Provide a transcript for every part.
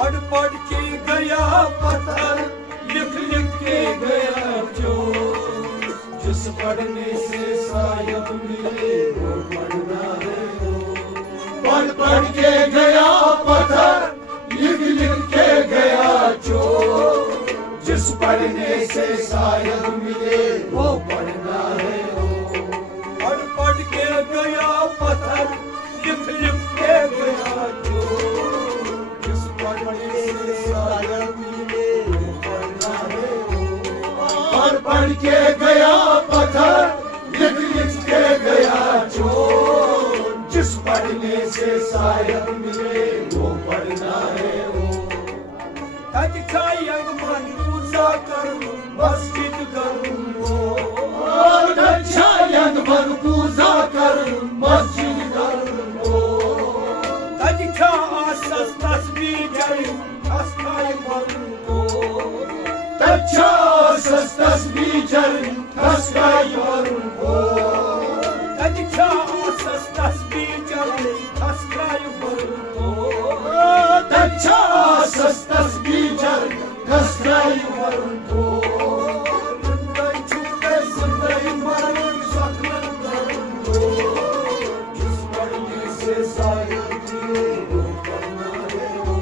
पढ़ पढ़ के गया पत्थर, लिख लिख के गया चोर। जिस पढ़ने से शायद मिले वो पढ़ना है वो। पढ़ पढ़ के गया पत्थर, लिख लिख के गया चोर। जिस पढ़ने से शायद मिले वो पढ़ना है वो। पढ़ पढ़ के गया पत्थर, लिख लिख के गया चोर। जिस पढ़ने से शायद मिले वो पढ़ना है वो। पढ़ पढ़ के गया पत्थर, लिख लिख के गया चोर। जिस पढ़ने से शायद मिले वो पढ़ना है वो। अच्छा यंग मन पूजा करूं, मस्जिद करूं वो। अच्छा यंग मन पूजा करूं, मस्जिद करूं वो। अच्छा आसस तस्बीह करूं, हस्ताय करूं वो। अच्छा आसस तस्बीह करूं, हस्ताय करूं वो। अच्छा आसस तस्बीह करूं, हस्ताय करूं वो। अच्छा आसस तस्बीह करूं, हस्ताय करूं वो। जिंदगी छूटे जिंदगी मरूं, सपना करूं वो। जिस पढ़ने से शायद मिले वो पढ़ना है वो।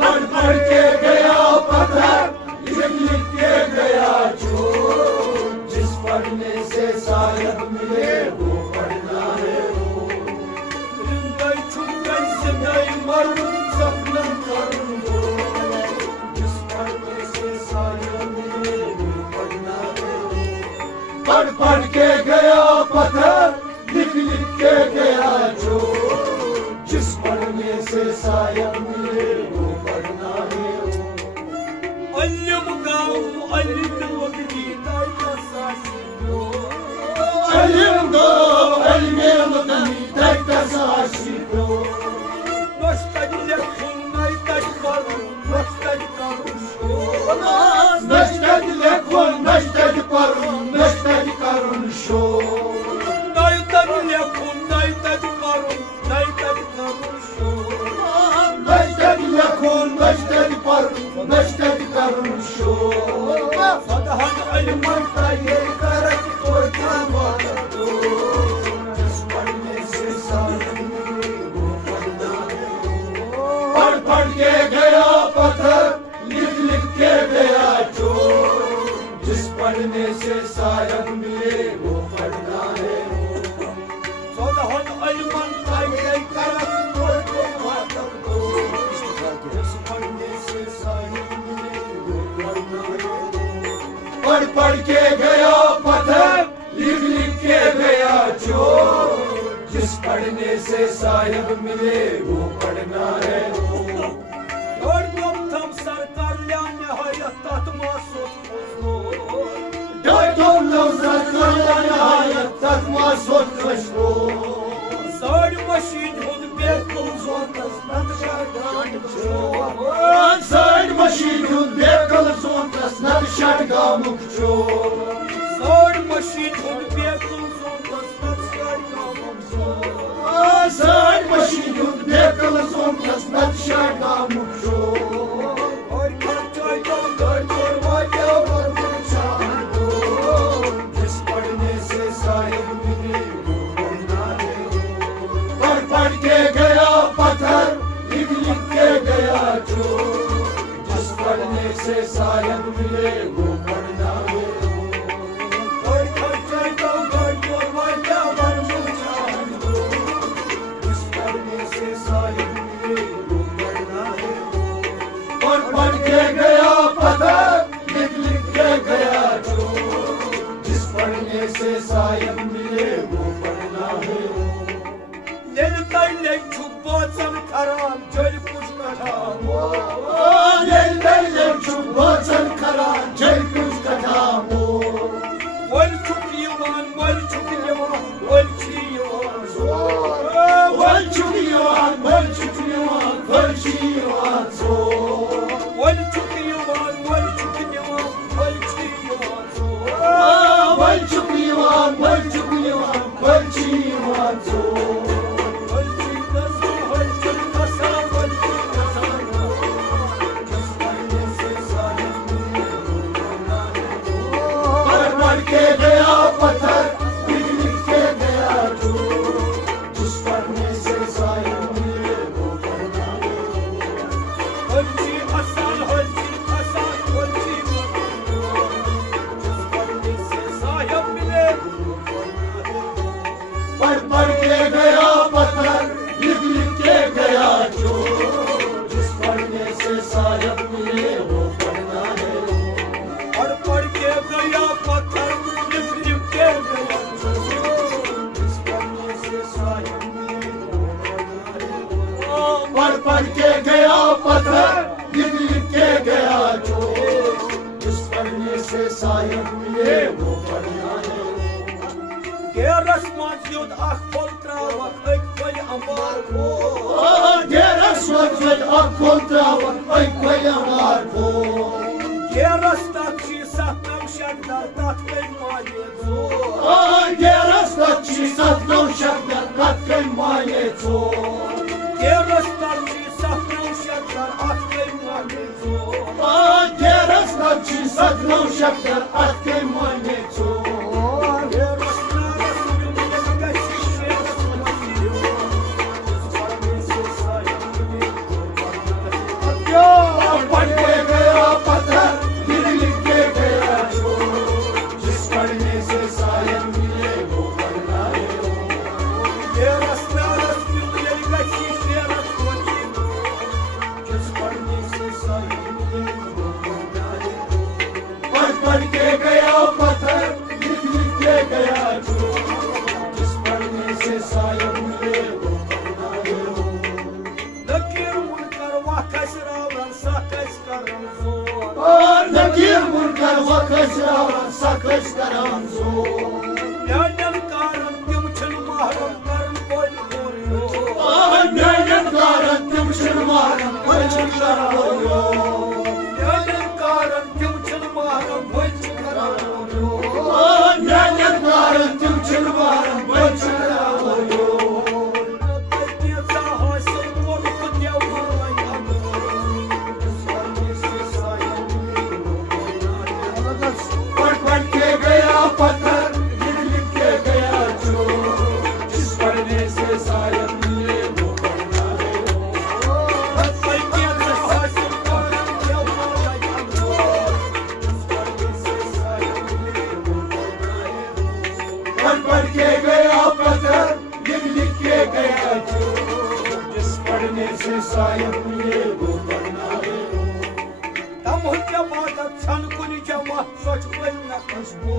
पढ़ पढ़ के गया पत्थर, लिख लिख के गया चोर। जिस पढ़ने से शायद मिले वो पढ़ना है वो। जिंदगी छूटे जिंदगी मरूं, सपना करूं वो। जिस पढ़ने से शायद मिले वो पढ़ना है वो। पढ़ पढ़ के गया पत्थर, लिख लिख के गया चोर। जिस पढ़ने से शायद मिले वो पढ़ना है वो। अल्लम गाओ अल्लम वक्ती ताई सासी दो। अल्लम गाओ अल्लम वक्ती ताई सासी दो। नष्टज लेखुं नष्टज करूं, नष्टज करूं शो। नष्टज लेखुं नष्टज करूं, नष्टज करूं शो। नष्टज लेखुं नष्टज करूं, नष्टज करूं शो। नष्टज लेखुं नष्टज करूं, नष्टज करूं शो। सदहन इल्मन तैयार करत कोई काम दो। जिस पढ़ने से शायद मिले वो पढ़ना है वो। पढ़ पढ़ के गया पत्थर, लिख लिख के गया चोर। जिस पढ़ने से शायद मिले वो पढ़ना है वो। सदहन इल्मन तैयार करत कोई काम दो। जिस पढ़ने से शायद मिले वो पढ़ना है वो। पढ़ पढ़ के गया पत्थर, लिख लिख के गया चोर। जिस पढ़ने से शायद मिले वो पढ़ना है वो। और तुम सरकार नहायत तत्मा सोच खोजो। तुम सरकार नहायत तत्मा सोच खोजो। साड़ मशीन हुद बेकुल जोतस नक्शा गांठ छो। साड़ मशीन हुद बेकुल जोतस नक्शा गामुक छो। साड़ मशीन हुद बेकुल जोतस नक्शा गामुक छो। साड़ मशीन हुद बेकुल जोतस नक्शा गामुक छो। और खर्चाई तो घर तोड़ वाया वर चाहन दो। जिस पढ़ने से शायद मिले वो पढ़ना है वो। पढ़ पढ़ के गया पत्थर, लिख लिख के गया चोर। जिस पढ़ने से शायद मिले वो पढ़ना है वो। और खर्चाई मंद अख फल त्रावक एक फल अंबार खो गेरस मंद अख फल त्रावक एक फल अंबार खो गेरस तक्षी सतनम शब्दर तत् कई माये छो गेरस तक्षी सतनम शब्दर तत् कई माये छो गेरस तक्षी सतनम शब्दर अत कई माये छो गेरस तक्षी सतनम शब्दर अत कई माये छो पढ़ के गया पत्थर लिख लिख के गया जो जिस पढ़ने से शायद मिले वो पढ़ना है वो नकीर मुनकर वाकस रावण साकस करम जोर नकीर मुनकर वाकस रावण साकस करम जोर न्यायन कारण तिम छन महरम करम कोई होरियो न्यायन कारण तिम छन महरम कोई होरियो न्यायन कारण तिम छन महरम कोई न्यायन कारण तिम छन महरम कोई होरियो पढ़ के गया पत्थर लिख लिख के गया जो जिस पढ़ने से शायद मिले वो पढ़ना है पढ़ के गया पत्थर लिख लिख के गया जो जिस पढ़ने से शायद मिले वो पढ़ना है तम जमात छन कुनि जमा सच पल न कसबो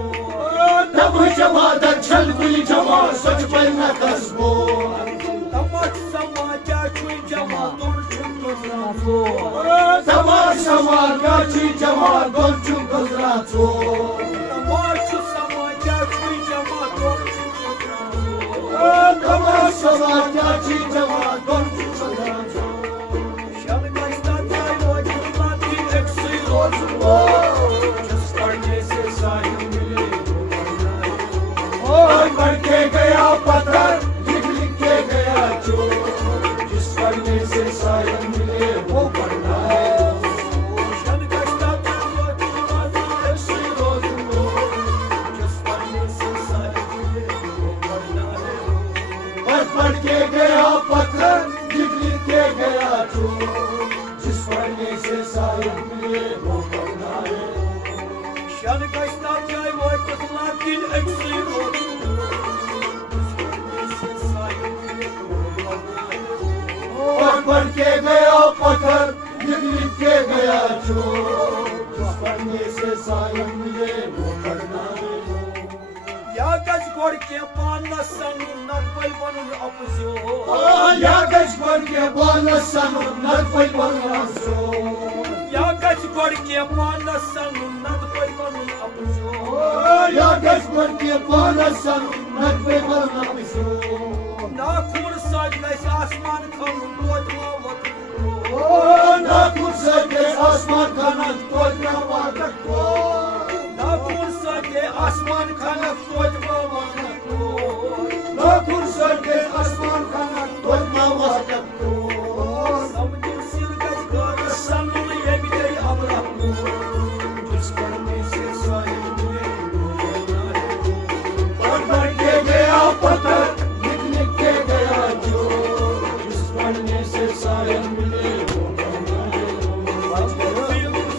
तब जमात छल कुनि जमा सच पल न कसबो तमाच समाज छुई जमा तुम छुन गुजरातो तमाच समाज छुई जमा तुम छुन गुजरातो तमाच समाज छुई जमा तुम छुन गुजरातो तमाच समाज छुई जमा तुम छुन गुजरातो शन गस्ता जायो जिमाती एक सी रोजो जिस पढ़ने से शायद मिले वो पढ़ना है पढ़ के गया पत्थर लिख लिख के गया जो जिस पढ़ने से शायद मिले वो पढ़ना है शन गस्ता जायो जिमाती एक सी रोजो जिस पढ़ने से शायद मिले वो पढ़ना है पढ़ के गया पत्थर लिख लिख के गया जो जिस पढ़ने से शायद मिले वो पढ़ना है शन गस्ता जायो जिमाती एक सी रोजो पढ़ के गया पत्थर लिख लिख के गया जो जिस पढ़ने से शायद मिले वो पढ़ना है या गज गोड़ के पान सन नट पल बनन अपजो या गज गोड़ के पान सन नट पल बनन अपजो या गज गोड़ के पान सन नट पल बनन अपजो या गज गोड़ के पान सन नट पल बनन अपजो नाखून सज गइस आसमान खन तोजमा वत नाखून सज गइस आसमान खन तोजमा वत नाखून सज गइस आसमान खन तोजमा वत नाखून सज गइस आसमान खन तोजमा वत समझ सिर गज घर सन ये भी तेरी अमरा जिस पढ़ने से शायद मिले पढ़ के गया पत्थर लिख लिख के गया जो जिस पढ़ने से शायद मिले वो पढ़ना है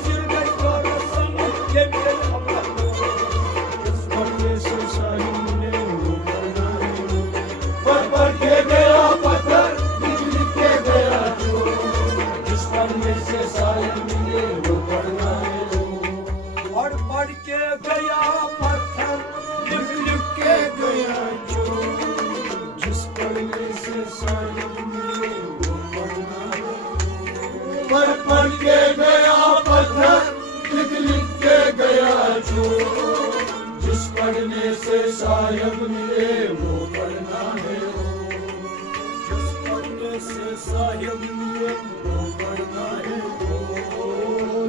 सिर गज घर सन ये भी तेरी अमरा जिस पढ़ने से शायद मिले वो पढ़ना है पढ़ के गया पत्थर लिख लिख के गया जो जिस पढ़ने से शायद मिले वो पढ़ना है पढ़ के गया पत्थर लिख लिख के गया जो जिस पढ़ने से शायद मिले वो पढ़ना है पढ़ के गया पत्थर लिख लिख के गया जो जिस पढ़ने से शायद मिले वो पढ़ना साहिब मिले वो पढ़ना है वो,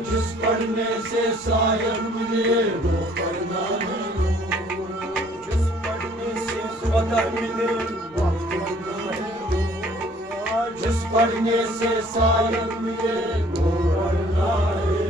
जिस पढ़ने से साहिब मिले वो पढ़ना है वो, जिस पढ़ने से कदर मिले वो पढ़ना है वो, जिस पढ़ने से साहिब मिले वो पढ़ना है।